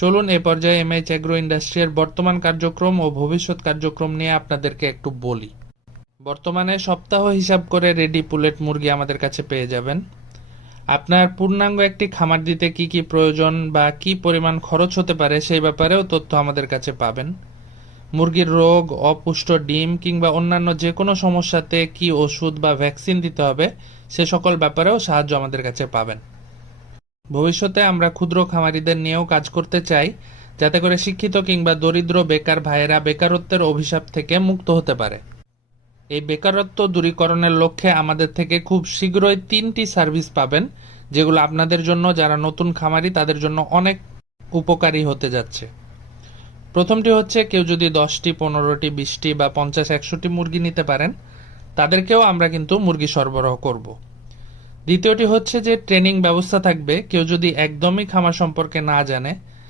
চলুন এ পর্যায়ে MH agro ইন্ডাস্ট্রির বর্তমান কার্যক্রম ও ভবিষ্যৎ কার্যক্রম নিয়ে আপনাদেরকে একটু বলি। বর্তমানে সপ্তাহ হিসাব করে রেডি পুলেট মুরগি আমাদের কাছে পেয়ে যাবেন। আপনার পূর্ণাঙ্গ একটি খামার দিতে কি কি প্রয়োজন বা কি পরিমাণ খরচ হতে পারে সেই ব্যাপারেও তথ্য আমাদের কাছে পাবেন। মুরগির রোগ, অপুষ্ট ডিম কিংবা অন্যান্য যে কোনো সমস্যাতে কি ওষুধ বা ভ্যাকসিন দিতে হবে সে সকল ব্যাপারেও সাহায্য আমাদের কাছে পাবেন। ভবিষ্যতে আমরা ক্ষুদ্র খামারিদের নিয়েও কাজ করতে চাই, যাতে করে শিক্ষিত কিংবা দরিদ্র বেকার ভাইয়েরা বেকারত্বের অভিশাপ থেকে মুক্ত হতে পারে। এই বেকারত্ব দূরীকরণের লক্ষ্যে আমাদের থেকে খুব শীঘ্রই 3টি সার্ভিস পাবেন, যেগুলো আপনাদের জন্য, যারা নতুন খামারি তাদের জন্য অনেক উপকারী হতে যাচ্ছে। প্রথমটি হচ্ছে, কেউ যদি 10টি, 15টি, 20টি বা 50-100টি মুরগি নিতে পারেন তাদেরকেও আমরা কিন্তু মুরগি সরবরাহ করব। দ্বিতীয়টি হচ্ছে যে ট্রেনিং ব্যবস্থা থাকবে। কেউ যদি একদমই খামার সম্পর্কে না জানে